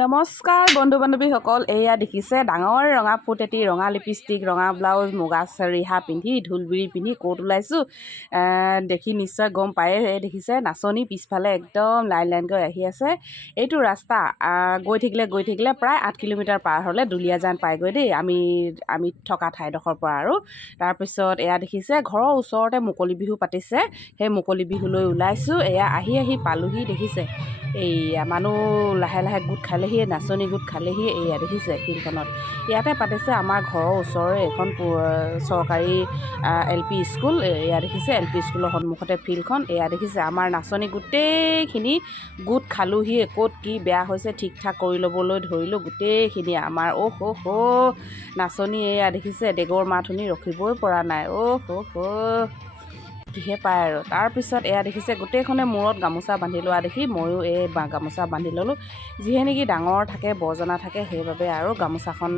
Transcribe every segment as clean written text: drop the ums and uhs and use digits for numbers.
নমস্কাৰ বন্ধু বান্ধৱীসকল, এয়া দেখিছে ডাঙৰ ৰঙা ফুট এটি, ৰঙা লিপষ্টিক, ৰঙা ব্লাউজ, মুগা ৰিহা পিন্ধি ঢোলবিৰি পিন্ধি ক'ত ওলাইছোঁ দেখি নিশ্চয় গম পায়ে। দেখিছে নাচনী পিছফালে একদম লাইন লাইনকৈ আহি আছে। এইটো ৰাস্তা গৈ থাকিলে প্ৰায় 8 কিলোমিটাৰ পাৰ হ'লে দুলীয়াজান পাইগৈ দেই, আমি থকা ঠাইডোখৰ পৰা। আৰু তাৰপিছত এয়া দেখিছে ঘৰৰ ওচৰতে মুকলি বিহু পাতিছে, সেই মুকলি বিহুলৈ ওলাইছোঁ। এয়া আহি পালোহি। দেখিছে এইয়া মানুহ লাহে লাহে গোট খালেহি, নাচনী গোট খালেহি। এয়া দেখিছে ফিল্ডখনত ইয়াতে পাতিছে আমাৰ ঘৰৰ ওচৰৰে এখন চৰকাৰী LP স্কুল। এয়া দেখিছে LP স্কুলৰ সন্মুখতে ফিল্ডখন। এয়া দেখিছে আমাৰ নাচনী গোটেইখিনি গোট খালোহি। ক'ত কি বেয়া হৈছে ঠিক ঠাক কৰি ল'বলৈ ধৰিলোঁ গোটেইখিনি আমাৰ। নাচনী এয়া দেখিছে ডেগৰ মাত শুনি ৰখিবই পৰা নাই। কিহে পায় আৰু। তাৰপিছত এয়া দেখিছে গোটেইখনে মূৰত গামোচা বান্ধি লোৱা দেখি ময়ো এই গামোচা বান্ধি ল'লোঁ। যিহে নেকি ডাঙৰ থাকে বৰজনা থাকে, সেইবাবে আৰু গামোচাখন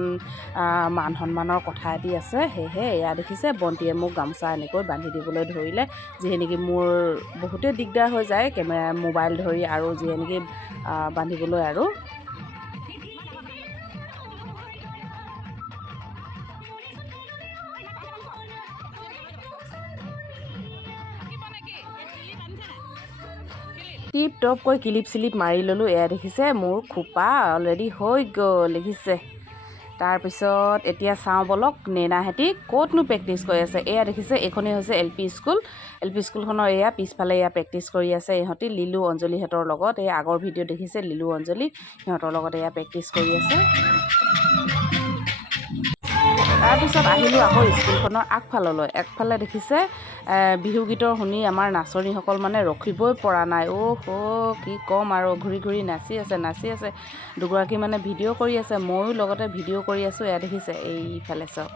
মান সন্মানৰ কথা এটি আছে। সেয়েহে এয়া দেখিছে বন্তীয়ে মোক গামোচা এনেকৈ বান্ধি দিবলৈ ধৰিলে। যিহে নেকি মোৰ বহুতেই দিগদাৰ হৈ যায় মোবাইল ধৰি আৰু যিহে নেকি বান্ধিবলৈ। আৰু টিপ টপকৈ ক্লিপ চিলিপ মাৰি ল'লোঁ। এয়া দেখিছে মোৰ খোপা অলৰেডি হৈ গ'ল দেখিছে। তাৰপিছত এতিয়া চাওঁ বলক নেনাহেঁতি ক'তনো প্ৰেক্টিছ কৰি আছে। এয়া দেখিছে এইখনেই হৈছে LP স্কুল। LP স্কুলখনৰ এয়া পিছফালে এয়া প্ৰেক্টিছ কৰি আছে ইহঁতি লিলু অঞ্জলিহঁতৰ লগত। এই আগৰ ভিডিঅ' দেখিছে লিলু অঞ্জলি সিহঁতৰ লগত এয়া প্ৰেক্টিছ কৰি আছে। তাৰপিছত আহিলোঁ আকৌ স্কুলখনৰ আগফাললৈ। একফালে দেখিছে বিহুগীতৰ শুনি আমাৰ নাচনীসকল মানে ৰখিবই পৰা নাই। কি ক'ম আৰু, ঘূৰি ঘূৰি নাচি আছে। দুগৰাকী মানে ভিডিঅ' কৰি আছে, ময়ো লগতে ভিডিঅ' কৰি আছোঁ। এয়া দেখিছে এইফালে চাওক।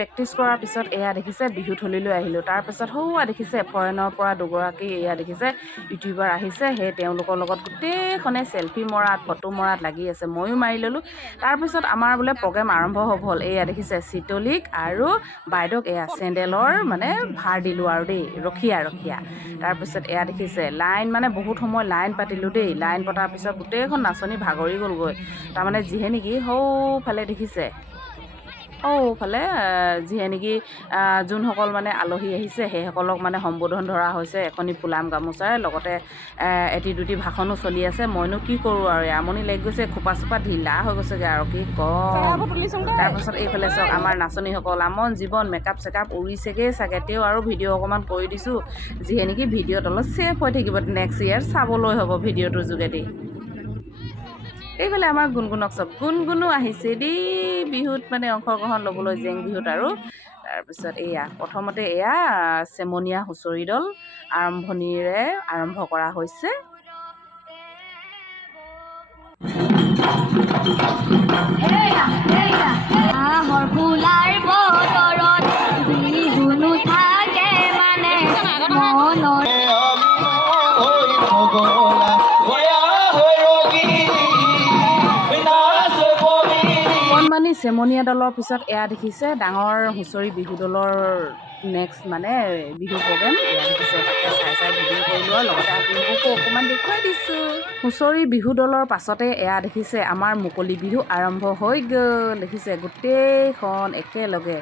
প্ৰেক্টিছ কৰাৰ পিছত এয়া দেখিছে বিহুথলীলৈ আহিলোঁ। তাৰপিছত দেখিছে ফৰেনৰ পৰা দুগৰাকী এয়া দেখিছে ইউটিউবাৰ আহিছে। সেই তেওঁলোকৰ লগত গোটেইখনে চেলফি মৰাত ফটো মৰাত লাগি আছে, ময়ো মাৰি ল'লোঁ। তাৰপিছত আমাৰ বোলে প্ৰগ্ৰেম আৰম্ভ হ'ল। এয়া দেখিছে চিতলিক আৰু বাইদেউক এয়া চেণ্ডেলৰ মানে ভাৰ দিলোঁ আৰু দেই, ৰখীয়া। তাৰপিছত এয়া দেখিছে লাইন মানে বহুত সময় লাইন পাতিলোঁ দেই। লাইন পতাৰ পিছত গোটেইখন নাচনী ভাগৰি গ'লগৈ। তাৰমানে যিহে নেকি ফালে দেখিছে ফালে যিহে নেকি যোনসকল মানে আলহী আহিছে সেইসকলক মানে সম্বোধন ধৰা হৈছে এখনি ফুলাম গামোচাৰে। লগতে এটি দুটি ভাষণো চলি আছে। মইনো কি কৰোঁ আৰু, আমনি লাগি গৈছে, খোপা চোপা ঢিলা হৈ গৈছেগৈ আৰু কি ক'ম। তাৰপাছত এইফালে চাওক আমাৰ নাচনীসকল আমন জীৱন মেকআপ চেকআপ উৰিছেগৈ চাগে, তেওঁ আৰু ভিডিঅ' অকণমান কৰি দিছোঁ। যিহে নেকি ভিডিঅ'ত অলপ ছেভ হৈ থাকিব নেক্সট ইয়েৰ, চাবলৈ হ'ব ভিডিঅ'টোৰ যোগেদি। এইফালে আমাৰ গুণগুণক চব গুণগুণো আহিছে দেই বিহুত মানে অংশগ্ৰহণ ল'বলৈ, জেং বিহুত। আৰু তাৰপিছত এয়া প্ৰথমতে এয়া চেমনীয়া হুঁচৰি দল আৰম্ভণিৰে আৰম্ভ কৰা হৈছে। চেমনীয়া দলৰ পিছত এয়া দেখিছে ডাঙৰ হুঁচৰি বিহু দলৰ নেক্সট মানে বিহু প্ৰগ্ৰেম। এয়া দেখিছে তাকে চাই ভিডিঅ' কৰিলোঁ আৰু লগতে আপোনালোককো অকণমান দেখুৱাই দিছোঁ। হুঁচৰি বিহু দলৰ পাছতে এয়া দেখিছে আমাৰ মুকলি বিহু আৰম্ভ হৈ গ'ল। দেখিছে গোটেইখন একেলগে।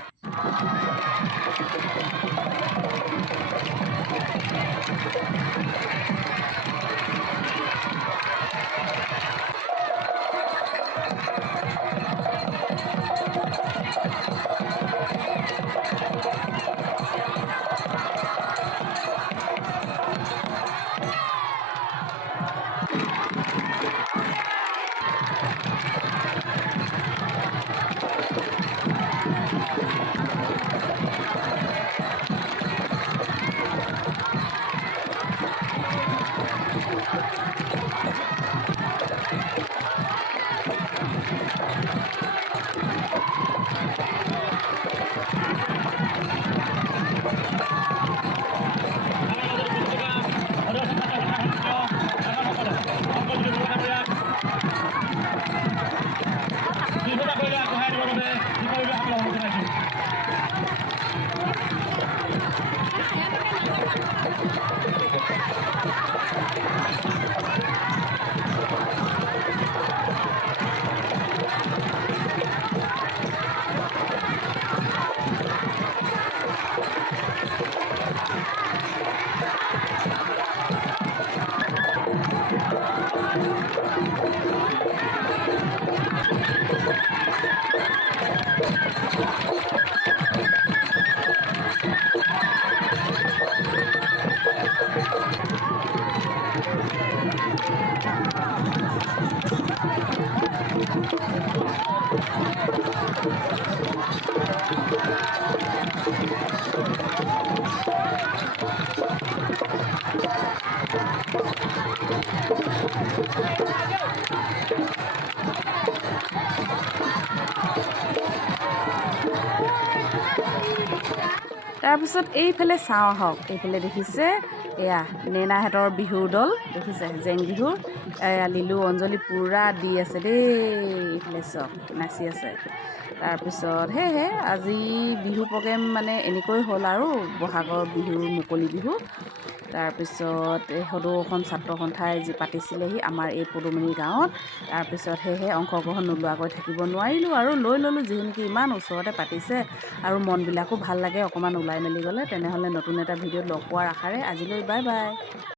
তাৰপিছত এইফালে চাওঁ আহক, এইফালে দেখিছে এয়া নেনাহঁতৰ বিহুৰ দল দেখিছে, জেং বিহুৰ এয়া লিলু অঞ্জলি পূৰা দি আছে দেই, এইফালে চক নাচি আছে। তাৰপিছত সেয়েহে আজি বিহু প্ৰগ্ৰেম মানে এনেকৈ হ'ল আৰু বহাগৰ বিহুৰ মুকলি বিহু। তাৰপিছত সদৌ ছাত্ৰ সন্থাই যি পাতিছিলেহি আমাৰ এই পদুমণি গাঁৱত, তাৰপিছত সেয়েহে অংশগ্ৰহণ নোলোৱাকৈ থাকিব নোৱাৰিলোঁ আৰু লৈ ল'লোঁ, যিহেতু নেকি ইমান ওচৰতে পাতিছে আৰু মনবিলাকো ভাল লাগে অকণমান ওলাই মেলি গ'লে। তেনেহ'লে নতুন এটা ভিডিঅ'ত লগ পোৱাৰ আশাৰে আজিলৈ বাই বাই।